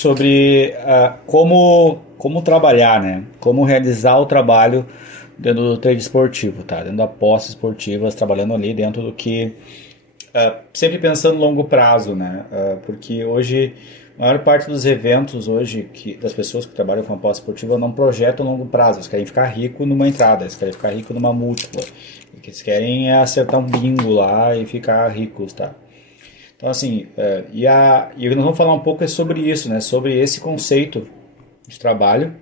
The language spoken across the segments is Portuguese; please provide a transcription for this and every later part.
sobre como trabalhar, né? Como realizar o trabalho dentro do trade esportivo, tá? Dentro da apostas esportivas, trabalhando ali dentro do que... sempre pensando no longo prazo, né? Porque hoje, a maior parte dos eventos hoje, das pessoas que trabalham com aposta esportiva, não projetam longo prazo. Eles querem ficar rico numa entrada, eles querem ficar rico numa múltipla. O que eles querem é acertar um bingo lá e ficar ricos, tá? Então, assim, e nós vamos falar um pouco sobre isso, né? Sobre esse conceito de trabalho,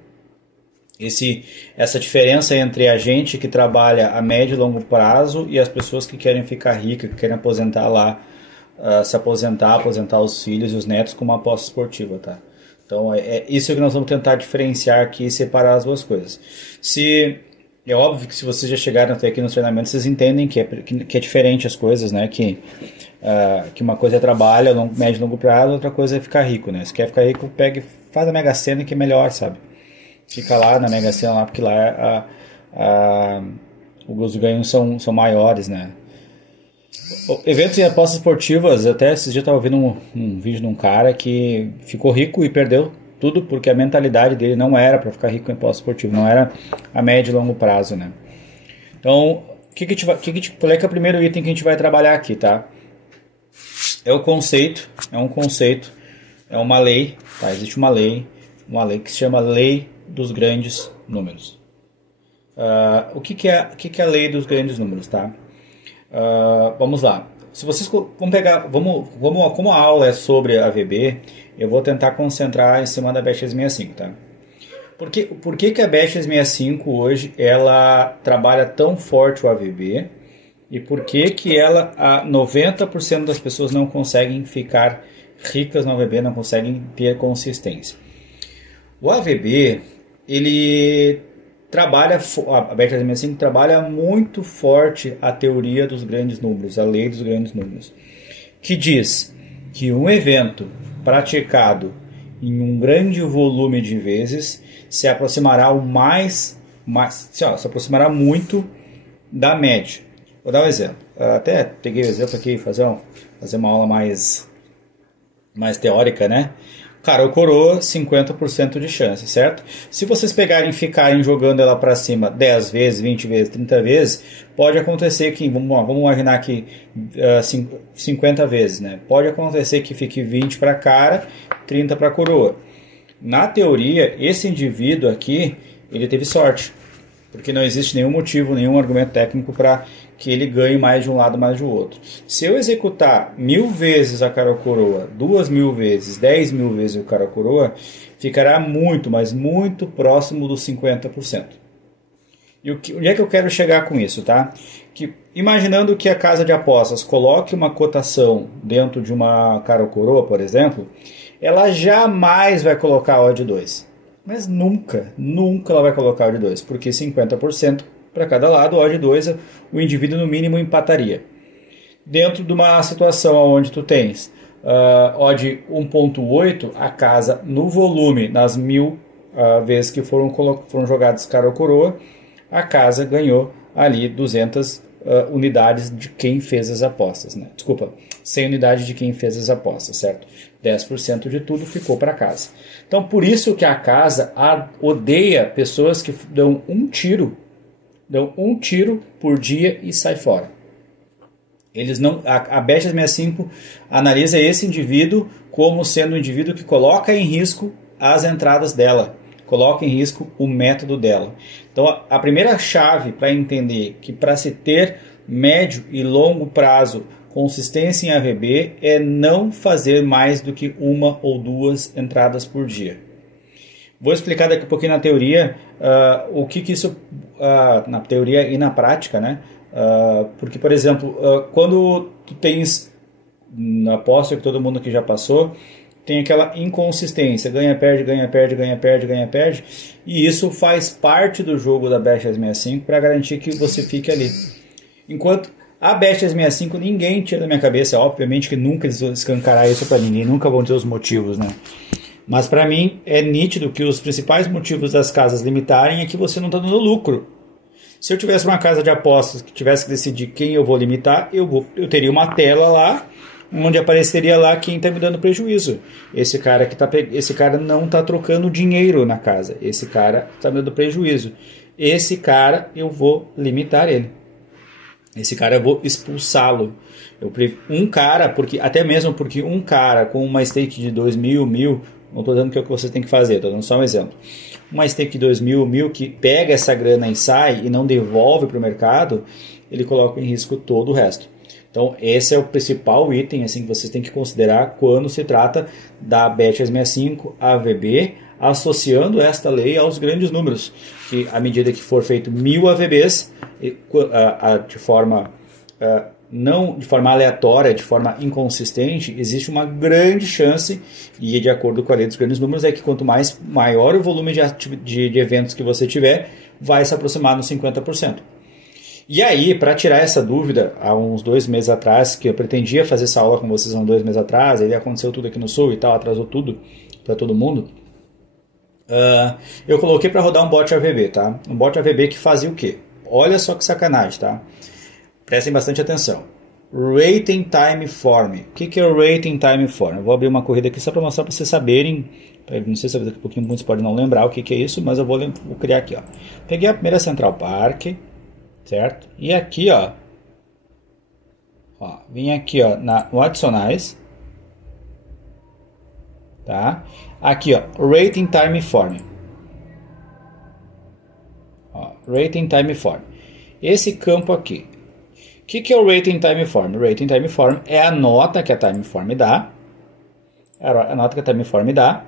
essa diferença entre a gente que trabalha a médio e longo prazo e as pessoas que querem ficar ricas, que querem aposentar lá, se aposentar os filhos e os netos com uma aposta esportiva, tá? Então, é isso que nós vamos tentar diferenciar aqui e separar as duas coisas. É óbvio que se vocês já chegaram até aqui nos treinamentos, vocês entendem que é diferente as coisas, né? Que uma coisa é trabalho a médio e longo prazo, outra coisa é ficar rico, né? Se quer ficar rico, pega e faz a Mega Sena, que é melhor, sabe? Fica lá na Mega Sena, lá, porque lá os ganhos são maiores, né? Eventos e apostas esportivas, até esses dias eu estava ouvindo um vídeo de um cara que ficou rico e perdeu tudo porque a mentalidade dele não era para ficar rico em aposta esportiva, não era a médio e longo prazo, né? Então, qual é que é o primeiro item que a gente vai trabalhar aqui, tá? É um conceito, é uma lei, tá? Existe uma lei que se chama Lei dos Grandes Números. O que é a Lei dos Grandes Números, tá? Vamos lá. Se vocês como a aula é sobre a AVB, eu vou tentar concentrar em cima da Bet365, tá? Por que a Bet365 hoje ela trabalha tão forte o AVB e por que 90% das pessoas não conseguem ficar ricas no AVB, não conseguem ter consistência? O AVB, ele trabalha, a Bet365 trabalha muito forte a teoria dos grandes números, a lei dos grandes números, que diz que um evento praticado em um grande volume de vezes se aproximará se aproximará muito da média. Vou dar um exemplo. Até peguei o exemplo aqui, fazer uma aula mais teórica, né? Cara, o coroa, 50% de chance, certo? Se vocês pegarem e ficarem jogando ela para cima 10 vezes, 20 vezes, 30 vezes, pode acontecer que, vamos imaginar que 50 vezes, né? Pode acontecer que fique 20 para cara, 30 para coroa. Na teoria, esse indivíduo aqui, ele teve sorte, porque não existe nenhum motivo, nenhum argumento técnico para que ele ganhe mais de um lado, mais do outro. Se eu executar 1000 vezes a cara coroa, 2000 vezes, 10.000 vezes o cara coroa, ficará muito, mas muito próximo dos 50%. E onde é que eu quero chegar com isso, tá? Imaginando que a casa de apostas coloque uma cotação dentro de uma cara coroa, por exemplo, ela jamais vai colocar a odd 2. Mas nunca ela vai colocar a odd 2, porque 50% para cada lado, odd 2, o indivíduo no mínimo empataria. Dentro de uma situação onde tu tens odd 1.8, a casa no volume, nas 1000 vezes que foram jogadas cara ou coroa, a casa ganhou ali 200 unidades de quem fez as apostas, né? Desculpa, 100 unidades de quem fez as apostas, certo? 10% de tudo ficou para casa. Então, por isso que a casa odeia pessoas que dão um tiro por dia e sai fora. Eles não, a Bet365 analisa esse indivíduo como sendo um indivíduo que coloca em risco as entradas dela, coloca em risco o método dela. Então, a primeira chave para entender que para se ter médio e longo prazo consistência em AVB é não fazer mais do que uma ou duas entradas por dia. Vou explicar daqui a pouquinho na teoria o que isso, na teoria e na prática, né? Porque, por exemplo, quando tu tens, aposto que todo mundo aqui já passou, tem aquela inconsistência, ganha, perde, ganha, perde, ganha, perde, ganha, perde, e isso faz parte do jogo da Bet365 para garantir que você fique ali. Enquanto a Bet365 ninguém tira da minha cabeça, obviamente que nunca eles vão escancarar isso para ninguém, nunca vão ter os motivos, né? Mas para mim é nítido que os principais motivos das casas limitarem é que você não está dando lucro. Se eu tivesse uma casa de apostas que tivesse que decidir quem eu vou limitar, eu teria uma tela lá onde apareceria lá quem está me dando prejuízo. Esse cara não está trocando dinheiro na casa. Esse cara está me dando prejuízo. Esse cara eu vou limitar ele. Esse cara eu vou expulsá-lo. Até mesmo porque um cara com uma stake de 2.000, 1.000, não estou dizendo que é o que você tem que fazer, estou dando só um exemplo. Uma stake de 2.000, 1.000 que pega essa grana e sai e não devolve para o mercado, ele coloca em risco todo o resto. Então esse é o principal item assim, que vocês têm que considerar quando se trata da Bet365 AVB, associando esta lei aos grandes números, que à medida que for feito 1.000 AVBs, não de forma aleatória, de forma inconsistente, existe uma grande chance, e de acordo com a lei dos grandes números, é que quanto maior o volume de eventos que você tiver, vai se aproximar nos 50%. E aí, para tirar essa dúvida, há uns 2 meses atrás, que eu pretendia fazer essa aula com vocês há uns 2 meses atrás, aí aconteceu tudo aqui no Sul e tal, atrasou tudo para todo mundo, eu coloquei para rodar um bot AVB, tá? Um bot AVB que fazia o quê? Olha só que sacanagem, tá? Prestem bastante atenção. Rating Time Form. O que é o Rating Time Form? Eu vou abrir uma corrida aqui só para mostrar para vocês saberem. Não sei se daqui a pouquinho muitos podem não lembrar o que é isso, mas eu vou criar aqui. Ó. Peguei a primeira Central Park, certo? E aqui, ó vim aqui ó, no Adicionais. Tá? Aqui, ó, Rating Time Form. Ó, Rating Time Form. Esse campo aqui. O que é o Rating Time Form? O Rating Time Form é a nota que a Time Form dá. A nota que a Time Form dá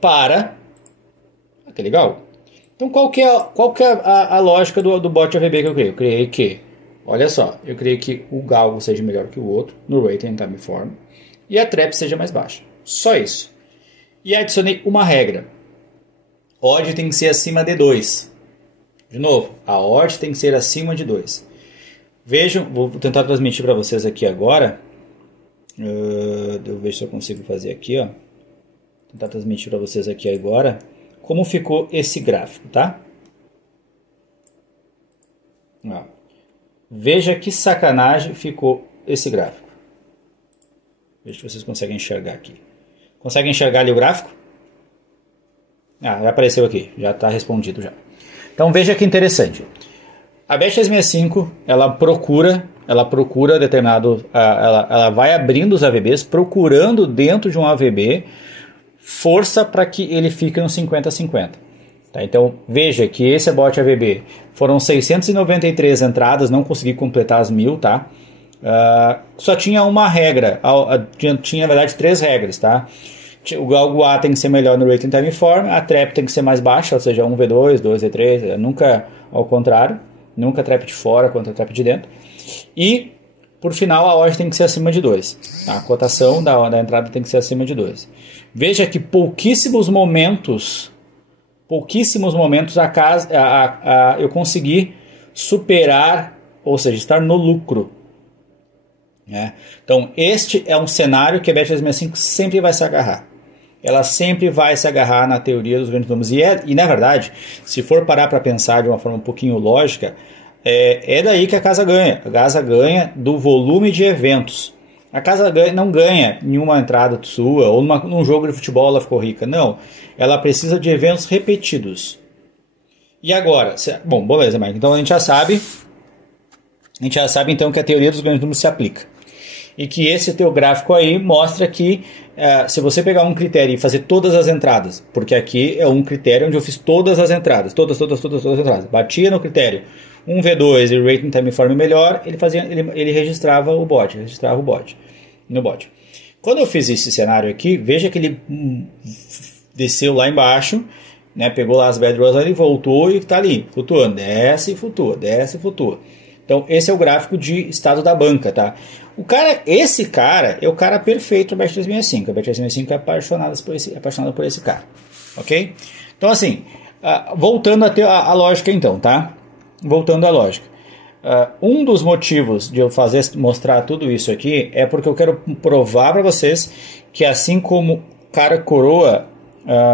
para aquele gal. Então, qual que é a lógica do bot AVB que eu criei? Eu criei que, olha só, eu criei que o galgo seja melhor que o outro no Rating Time Form e a trap seja mais baixa. Só isso. E adicionei uma regra. Odd tem que ser acima de 2. De novo, a odd tem que ser acima de 2. Vejam, vou tentar transmitir para vocês aqui agora. Eu vejo se eu consigo fazer aqui, ó. Tentar transmitir para vocês aqui agora como ficou esse gráfico, tá? Ó. Veja que sacanagem ficou esse gráfico. Veja se vocês conseguem enxergar aqui. Conseguem enxergar ali o gráfico? Já apareceu aqui, já está respondido já. Então veja que interessante. A Bet365, ela procura determinado, ela vai abrindo os AVBs, procurando dentro de um AVB força para que ele fique no 50-50. Tá? Então veja que esse é bot AVB. Foram 693 entradas, não consegui completar as 1.000, tá? Só tinha uma regra, tinha na verdade 3 regras, tá? O galgo A tem que ser melhor no Rating Time Form, a trap tem que ser mais baixa, ou seja, 1v2, 2v3, nunca ao contrário, nunca trap de fora contra trap de dentro. E, por final, a odd tem que ser acima de 2. Tá? A cotação da entrada tem que ser acima de 2. Veja que pouquíssimos momentos eu consegui superar, ou seja, estar no lucro. Então, este é um cenário que a Bet365 sempre vai se agarrar. Ela sempre vai se agarrar na teoria dos grandes números. E na verdade, se for parar para pensar de uma forma um pouquinho lógica, é daí que a casa ganha. A casa ganha do volume de eventos. A casa não ganha em uma entrada sua ou num jogo de futebol ela ficou rica. Não. Ela precisa de eventos repetidos. E agora? Bom, beleza, Mike. Então a gente já sabe então que a teoria dos grandes números se aplica. E que esse teu gráfico aí mostra que se você pegar um critério e fazer todas as entradas, porque aqui é um critério onde eu fiz todas as entradas, todas as entradas, batia no critério 1v2 e Rating Time Form melhor, ele registrava o bot no bot. Quando eu fiz esse cenário aqui, veja que ele desceu lá embaixo, né, pegou lá as bad rolls e voltou e está ali, flutuando, desce e flutua, desce e flutua. Então esse é o gráfico de estado da banca, tá? Esse cara é o cara perfeito da Bet365. A Bet365 é apaixonada por esse cara, ok? Então assim, voltando a lógica então, tá? Voltando à lógica. Um dos motivos de eu mostrar tudo isso aqui é porque eu quero provar para vocês que assim como cara coroa,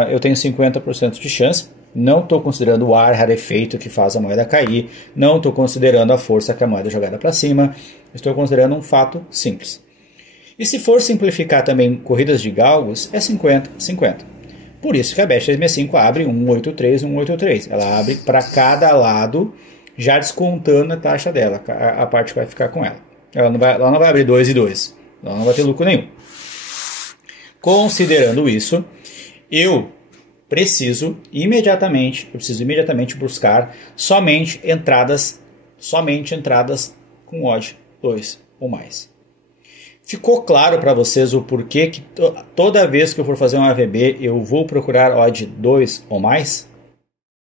eu tenho 50% de chance. Não estou considerando o ar rarefeito que faz a moeda cair. Não estou considerando a força que a moeda é jogada para cima. Estou considerando um fato simples. E se for simplificar também corridas de galgos, é 50-50. Por isso que a Bet365 abre 183, 183. Ela abre para cada lado, já descontando a taxa dela, a parte que vai ficar com ela. Ela não vai abrir 2 e 2. Ela não vai ter lucro nenhum. Considerando isso, eu preciso imediatamente buscar somente entradas com odd 2 ou mais. Ficou claro para vocês o porquê que toda vez que eu for fazer um AVB eu vou procurar odd 2 ou mais?